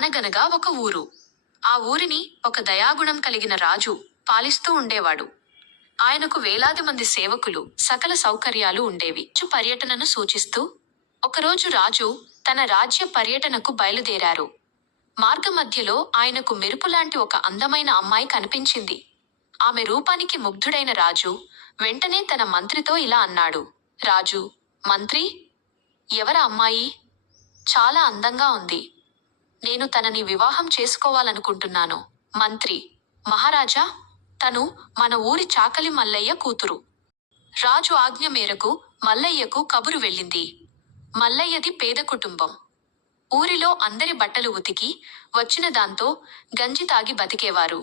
అనగనగా ఒక ఊరు. ఆ ఊరిని ఒక దయాగుణం కలిగిన రాజు పాలిస్తూ ఉండేవాడు. ఆయనకు వేలాది మంది సేవకులు, సకల సౌకర్యాలు ఉండేవి. పర్యటనను సూచిస్తూ ఒకరోజు రాజు తన రాజ్య పర్యటనకు బయలుదేరారు. మార్గమధ్యలో ఆయనకు మెరుపులాంటి ఒక అందమైన అమ్మాయి కనిపించింది. ఆమె రూపానికి ముగ్ధుడైన రాజు వెంటనే తన మంత్రితో ఇలా అన్నాడు. రాజు, మంత్రి, ఎవర అమ్మాయి? చాలా అందంగా ఉంది. నేను తనని వివాహం చేసుకోవాలనుకుంటున్నాను. మంత్రి, మహారాజా, తను మన ఊరి చాకలి మల్లయ్య కూతురు. రాజు ఆజ్ఞ మేరకు మల్లయ్యకు కబురు వెళ్ళింది. మల్లయ్యది పేద కుటుంబం. ఊరిలో అందరి బట్టలు ఉతికి వచ్చిన దాంతో గంజి తాగి బతికేవారు.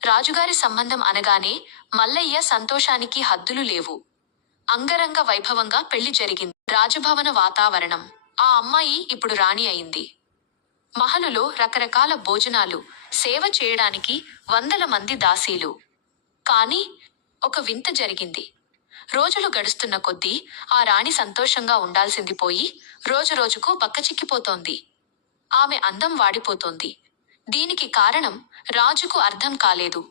రాజుగారి సంబంధం అనగానే మల్లయ్య సంతోషానికి హద్దులు లేవు. అంగరంగ వైభవంగా పెళ్లి జరిగింది. రాజభవన వాతావరణం. ఆ అమ్మాయి ఇప్పుడు రాణి అయింది. మహలులో రకరకాల భోజనాలు, సేవ చేయడానికి వందల మంది దాసీలు. కాని ఒక వింత జరిగింది. రోజులు గడుస్తున్న కొద్దీ ఆ రాణి సంతోషంగా ఉండాల్సింది పోయి రోజురోజుకు బక్కచిక్కిపోతోంది. ఆమె అందం వాడిపోతోంది. దీనికి కారణం రాజుకు అర్థం కాలేదు.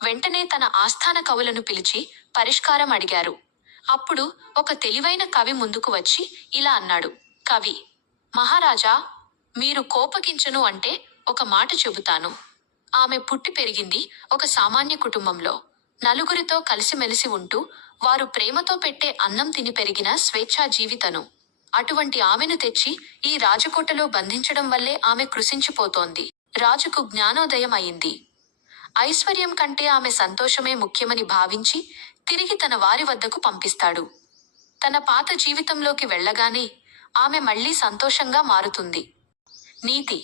వెంటనే తన ఆస్థాన కవులను పిలిచి పరిష్కారం అడిగారు. అప్పుడు ఒక తెలివైన కవి ముందుకు వచ్చి ఇలా అన్నాడు. కవి, మహారాజా, మీరు కోపగించను అంటే ఒక మాట చెబుతాను. ఆమె పుట్టి పెరిగింది ఒక సామాన్య కుటుంబంలో. నలుగురితో కలిసిమెలిసి ఉంటూ వారు ప్రేమతో పెట్టే అన్నం తిని పెరిగిన స్వేచ్ఛా జీవితను. అటువంటి ఆమెను తెచ్చి ఈ రాజకోటలో బంధించడం వల్లే ఆమె కృశించిపోతోంది. రాజుకు జ్ఞానోదయం అయింది. ఐశ్వర్యం కంటే ఆమె సంతోషమే ముఖ్యమని భావించి తిరిగి తన వారి వద్దకు పంపిస్తాడు. తన పాత జీవితంలోకి వెళ్ళగానే ఆమె మళ్లీ సంతోషంగా మారుతుంది. నీతి: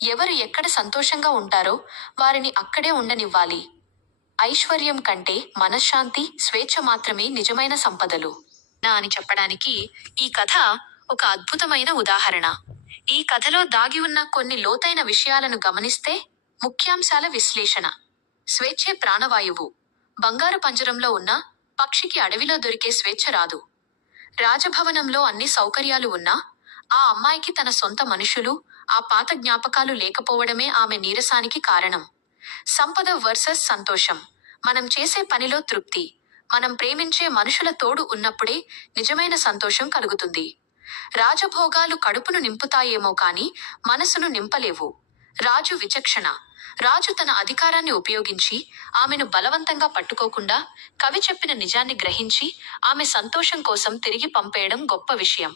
ఎవరు ఎక్కడ సంతోషంగా ఉంటారో వారిని అక్కడే ఉండనివ్వాలి. ఐశ్వర్యం కంటే మనశ్శాంతి, స్వేచ్ఛ మాత్రమే నిజమైన సంపదలు అని చెప్పడానికి ఈ కథ ఒక అద్భుతమైన ఉదాహరణ. ఈ కథలో దాగి ఉన్న కొన్ని లోతైన విషయాలను గమనిస్తే ముఖ్యాంశాల విశ్లేషణ. స్వేచ్ఛే ప్రాణవాయువు. బంగారు పంజరంలో ఉన్న పక్షికి అడవిలో దొరికే స్వేచ్ఛ రాదు. రాజభవనంలో అన్ని సౌకర్యాలు ఉన్నా ఆ అమ్మాయికి తన సొంత మనుషులు, ఆ పాత జ్ఞాపకాలు లేకపోవడమే ఆమె నీరసానికి కారణం. సంపద వర్సెస్ సంతోషం. మనం చేసే పనిలో తృప్తి, మనం ప్రేమించే మనుషుల తోడు ఉన్నప్పుడే నిజమైన సంతోషం కలుగుతుంది. రాజభోగాలు కడుపును నింపుతాయేమో కాని మనసును నింపలేవు. రాజు విచక్షణ. రాజు తన అధికారాన్ని ఉపయోగించి ఆమెను బలవంతంగా పట్టుకోకుండా కవి చెప్పిన నిజాన్ని గ్రహించి ఆమె సంతోషం కోసం తిరిగి పంపేయడం గొప్ప విషయం.